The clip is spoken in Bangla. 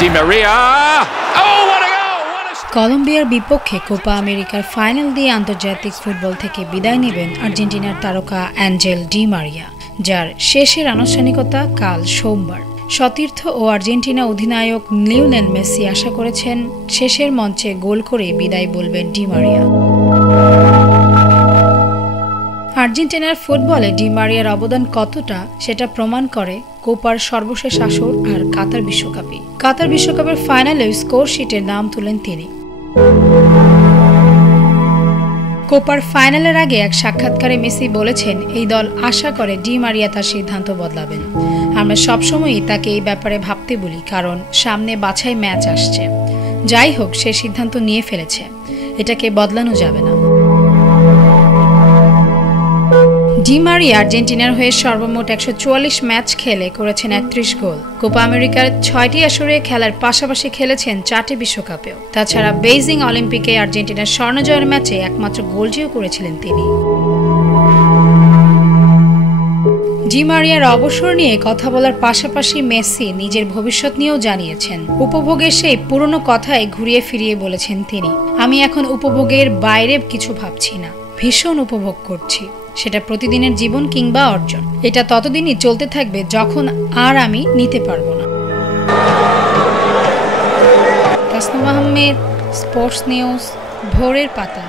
Di Maria. Oh, what a goal! কলম্বিয়ার বিপক্ষে কোপা আমেরিকার ফাইনাল দিয়ে আন্তর্জাতিক ফুটবল থেকে বিদায় নেবেন আর্জেন্টিনার তারকা অ্যাঞ্জেল ডি মারিয়া, যার শেষের আনুষ্ঠানিকতা কাল সোমবার। সতীর্থ ও আর্জেন্টিনা অধিনায়ক লিওনেল মেসি আশা করেছেন শেষের মঞ্চে গোল করে বিদায় বলবেন ডি মারিয়া। আর্জেন্টিনার ফুটবলে ডি মারিয়ার অবদান কতটা সেটা প্রমাণ করে কোপার সর্বশেষ আসর আর কাতার বিশ্বকাপে। কাতার বিশ্বকাপের ফাইনালে স্কোর শিটে নাম তুলেন তিনি। কোপার ফাইনালের আগে এক সাক্ষাৎকারে মেসি বলেছেন, এই দল আশা করে ডি মারিয়া তার সিদ্ধান্ত বদলাবেন। আমরা সবসময়ই তাকে এই ব্যাপারে ভাবতে বলি, কারণ সামনে বাছাই ম্যাচ আসছে। যাই হোক, সে সিদ্ধান্ত নিয়ে ফেলেছে, এটাকে বদলানো যাবে না। ডি মারিয়া আর্জেন্টিনার হয়ে সর্বমোট 144 ম্যাচ খেলে করেছেন 31 গোল। কোপা আমেরিকার 6টি আসরে খেলার পাশাপাশি খেলেছেন 4টি বিশ্বকাপেও। তাছাড়া বেইজিং অলিম্পিকে আর্জেন্টিনার স্বর্ণজয়ের ম্যাচে একমাত্র গোলটিও করেছিলেন তিনি। ডি মারিয়ার অবসর নিয়ে কথা বলার পাশাপাশি মেসি নিজের ভবিষ্যৎ নিয়েও জানিয়েছেন। উপভোগের সেই পুরনো কথায় ঘুরিয়ে ফিরিয়ে বলেছেন তিনি, আমি এখন উপভোগের বাইরে কিছু ভাবছি না, ভীষণ উপভোগ করছি। সেটা প্রতিদিনের জীবন কিংবা অর্জন, এটা ততদিনই চলতে থাকবে যখন আর আমি নিতে পারবো না। তাসনিম আহমেদ, স্পোর্টস নিউজ, ভোরের পাতা।